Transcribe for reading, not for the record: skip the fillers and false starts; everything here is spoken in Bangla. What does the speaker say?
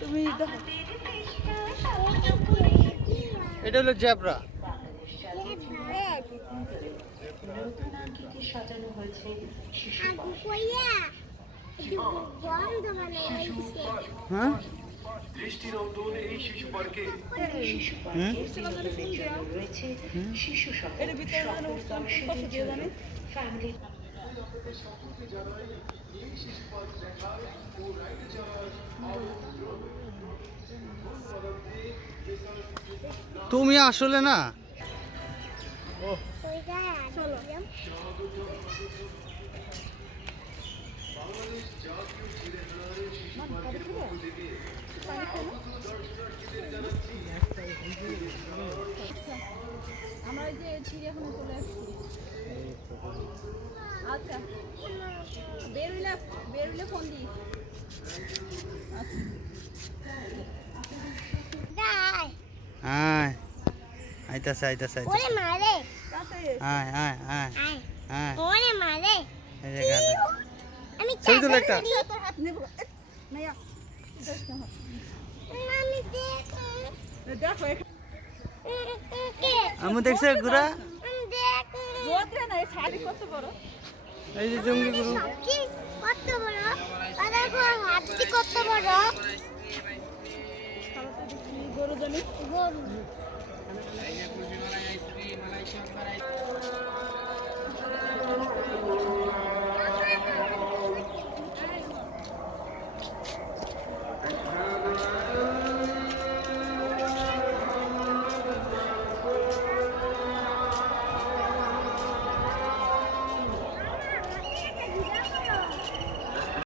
তুমি এটা হলো জেব্রা। সাজানো হয়েছে শিশু হ্যাঁ দৃষ্টিনন্দন এই শিশু পার্কে রয়েছে শিশু সহ ফ্যামিলি। তুমি আসলে না আমরা যে চিড়িয়াখানা চলে আসছি। আচ্ছা বেরুলে ফোন দিস। আয় আইতাছে আইতাছে আইতাছে আয় আয় আয় আয় এই যে গাদা ছবি তুল একটা আমি দেখছে ঘোরা এই যে জঙ্গলি গুরু কত বড় কত বড় গরু জানি গরু Thank you.